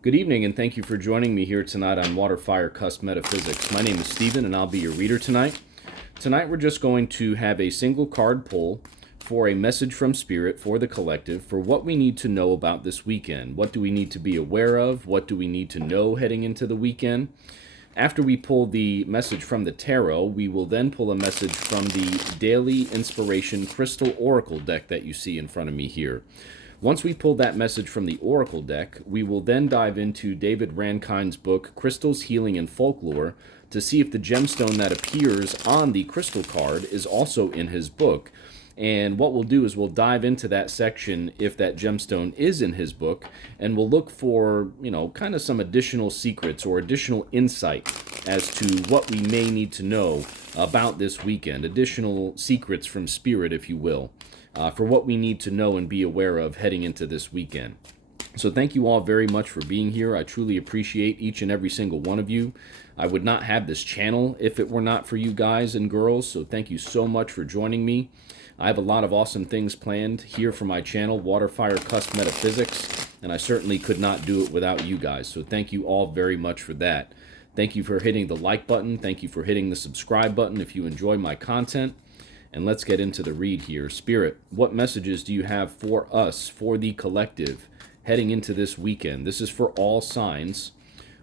Good evening, and thank you for joining me here tonight on WaterFireCusp Metaphysics. My name is Stephen, and I'll be your reader tonight. Tonight, we're just going to have a single card pull for a message from Spirit for the collective for what we need to know about this weekend. What do we need to be aware of? What do we need to know heading into the weekend? After we pull the message from the tarot, we will then pull a message from the Daily Inspiration Crystal Oracle deck that you see in front of me here. Once we pull that message from the Oracle deck, we will then dive into David Rankind's book, Crystals, Healing, and Folklore, to see if the gemstone that appears on the crystal card is also in his book. And what we'll do is we'll dive into that section if that gemstone is in his book, and we'll look for, kind of some additional secrets or additional insight as to what we may need to know about this weekend. Additional secrets from Spirit, if you will, for what we need to know and be aware of heading into this weekend. So thank you all very much for being here. I truly appreciate each and every single one of you. I would not have this channel if it were not for you guys and girls, so thank you so much for joining me. I have a lot of awesome things planned here for my channel, WaterFireCusp Metaphysics, and I certainly could not do it without you guys, so thank you all very much for that. Thank you for hitting the like button. Thank you for hitting the subscribe button if you enjoy my content. And let's get into the read here. Spirit, what messages do you have for us, for the collective, heading into this weekend? This is for all signs.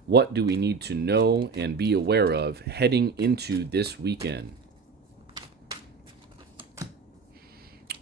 What do we need to know and be aware of heading into this weekend?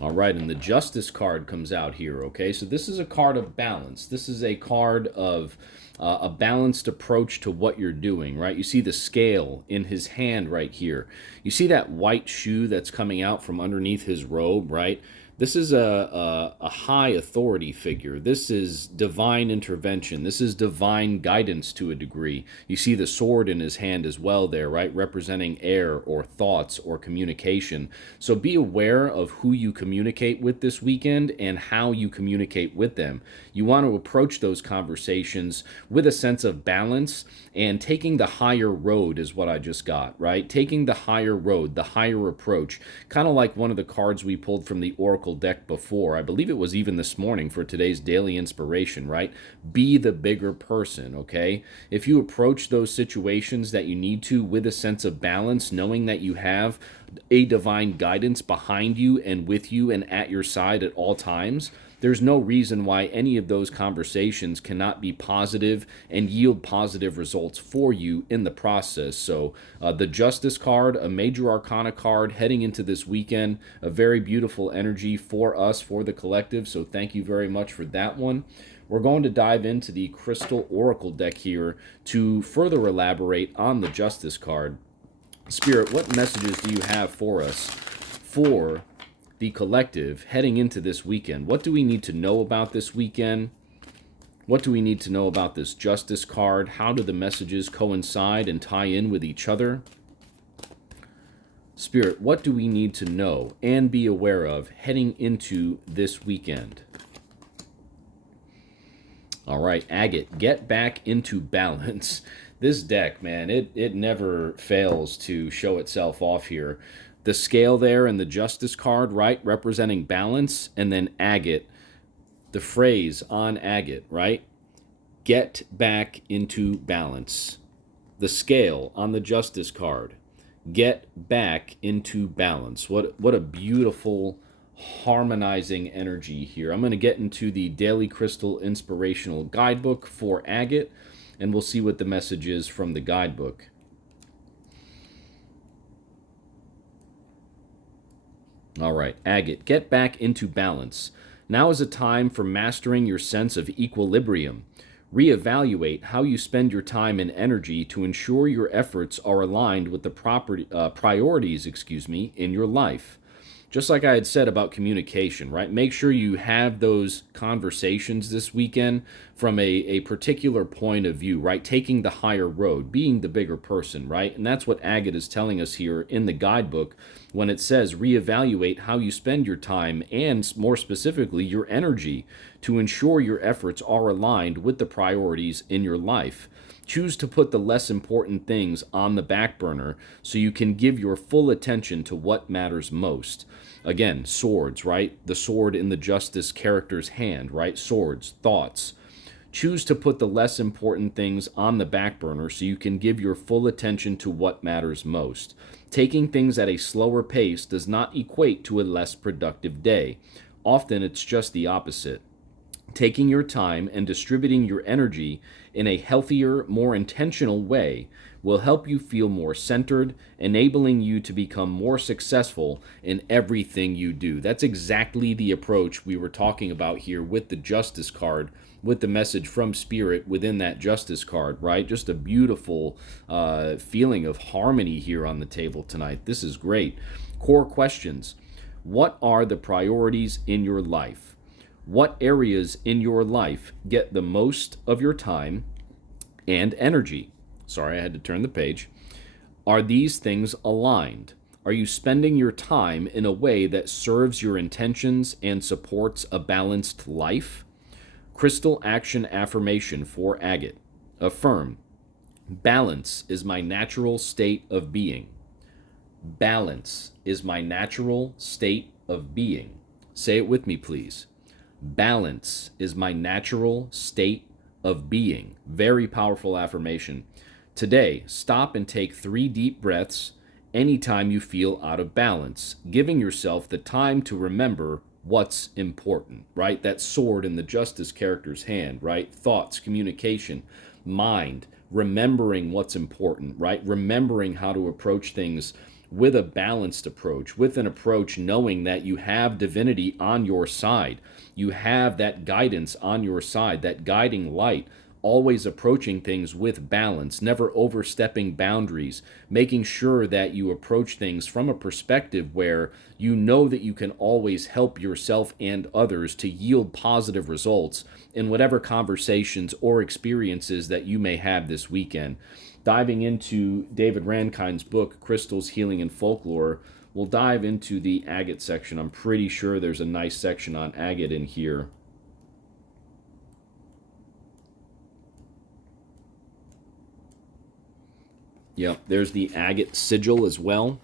All right, and the Justice card comes out here, okay? So this is a card of balance. This is a card of a balanced approach to what you're doing, right? You see the scale in his hand right here. You see that white shoe that's coming out from underneath his robe, right? This is a high authority figure. This is divine intervention. This is divine guidance to a degree. You see the sword in his hand as well there, right? Representing air or thoughts or communication. So be aware of who you communicate with this weekend and how you communicate with them. You want to approach those conversations with a sense of balance and taking the higher road is what I just got, right? Taking the higher road, the higher approach, kind of like one of the cards we pulled from the Oracle deck before. I believe it was even this morning for today's daily inspiration, right? Be the bigger person, okay? If you approach those situations that you need to with a sense of balance, knowing that you have a divine guidance behind you and with you and at your side at all times, there's no reason why any of those conversations cannot be positive and yield positive results for you in the process. So the Justice card, a major arcana card heading into this weekend, a very beautiful energy for us, for the collective. So thank you very much for that one. We're going to dive into the Crystal Oracle deck here to further elaborate on the Justice card. Spirit, what messages do you have for us for the collective heading into this weekend? What do we need to know about this weekend? What do we need to know about this Justice card? How do the messages coincide and tie in with each other? Spirit, what do we need to know and be aware of heading into this weekend? All right, Agate, get back into balance. This deck, man, it never fails to show itself off here. The scale there and the Justice card, right, representing balance, and then agate, the phrase on agate, right? Get back into balance. The scale on the Justice card, get back into balance. What a beautiful harmonizing energy here. I'm going to get into the Daily Crystal Inspirational Guidebook for agate, and we'll see what the message is from the guidebook. All right, agate, get back into balance. Now is a time for mastering your sense of equilibrium. Reevaluate how you spend your time and energy to ensure your efforts are aligned with the priorities in your life. Just like I had said about communication, right? Make sure you have those conversations this weekend from a particular point of view, right? Taking the higher road, being the bigger person, right? And that's what Agate is telling us here in the guidebook when it says reevaluate how you spend your time and, more specifically, your energy to ensure your efforts are aligned with the priorities in your life. Choose to put the less important things on the back burner so you can give your full attention to what matters most. Again, swords, right? The sword in the Justice character's hand, right? Swords, thoughts. Choose to put the less important things on the back burner so you can give your full attention to what matters most. Taking things at a slower pace does not equate to a less productive day. Often it's just the opposite. Taking your time and distributing your energy in a healthier, more intentional way will help you feel more centered, enabling you to become more successful in everything you do. That's exactly the approach we were talking about here with the Justice card, with the message from Spirit within that Justice card, right? Just a beautiful feeling of harmony here on the table tonight. This is great. Core questions. What are the priorities in your life? What areas in your life get the most of your time and energy? Sorry, I had to turn the page. Are these things aligned? Are you spending your time in a way that serves your intentions and supports a balanced life? Crystal action affirmation for agate. Affirm. Balance is my natural state of being. Balance is my natural state of being. Say it with me, please. Balance is my natural state of being. Very powerful affirmation. Today, stop and take 3 deep breaths anytime you feel out of balance, giving yourself the time to remember what's important, right? That sword in the Justice character's hand, right? Thoughts, communication, mind, remembering what's important, right? Remembering how to approach things with a balanced approach, with an approach knowing that you have divinity on your side. You have that guidance on your side, that guiding light, always approaching things with balance, never overstepping boundaries, making sure that you approach things from a perspective where you know that you can always help yourself and others to yield positive results in whatever conversations or experiences that you may have this weekend. Diving into David Rankind's book, Crystals, Healing, and Folklore, we'll dive into the agate section. I'm pretty sure there's a nice section on agate in here. Yep, there's the agate sigil as well.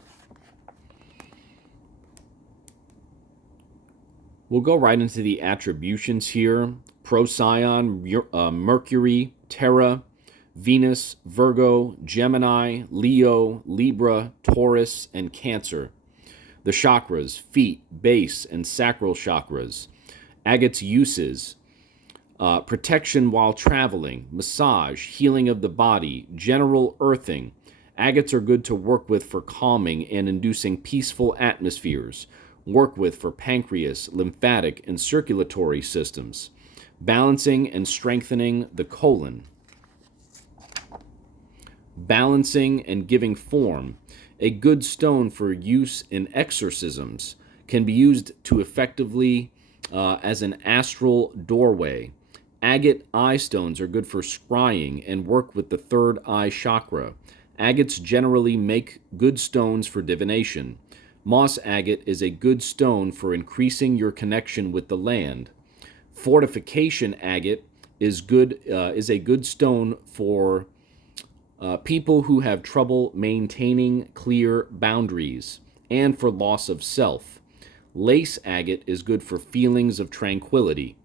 We'll go right into the attributions here. Procyon, Mercury, Terra, Venus, Virgo, Gemini, Leo, Libra, Taurus, and Cancer. The chakras, feet, base, and sacral chakras. Agate's uses. Protection while traveling, massage, healing of the body, general earthing. Agates are good to work with for calming and inducing peaceful atmospheres. Work with for pancreas, lymphatic, and circulatory systems. Balancing and strengthening the colon. Balancing and giving form. A good stone for use in exorcisms. Can be used to effectively as an astral doorway. Agate eye stones are good for scrying and work with the third eye chakra. Agates generally make good stones for divination. Moss agate is a good stone for increasing your connection with the land. Fortification agate is a good stone for people who have trouble maintaining clear boundaries and for loss of self. Lace agate is good for feelings of tranquility.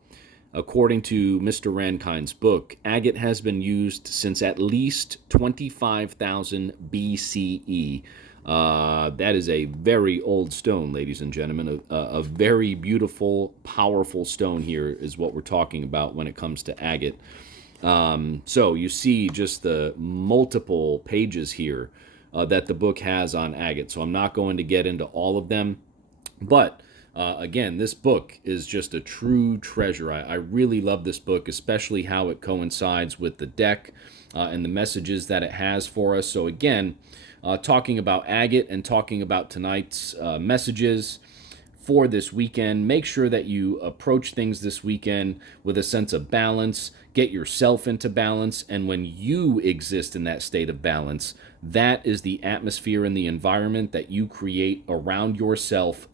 According to Mr. Rankind's book, agate has been used since at least 25,000 BCE. That is a very old stone, ladies and gentlemen. A very beautiful, powerful stone here is what we're talking about when it comes to agate. So you see just the multiple pages here that the book has on agate. So I'm not going to get into all of them, but again, this book is just a true treasure. I really love this book, especially how it coincides with the deck and the messages that it has for us. So again, talking about agate and talking about tonight's messages for this weekend, make sure that you approach things this weekend with a sense of balance, get yourself into balance, and when you exist in that state of balance, that is the atmosphere and the environment that you create around yourself,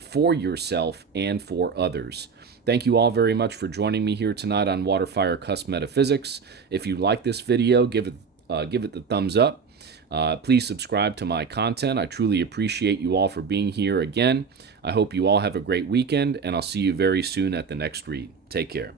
and for others. Thank you all very much for joining me here tonight on WaterFireCusp Metaphysics. If you like this video, give it the thumbs up. Please subscribe to my content. I truly appreciate you all for being here again. I hope you all have a great weekend, and I'll see you very soon at the next read. Take care.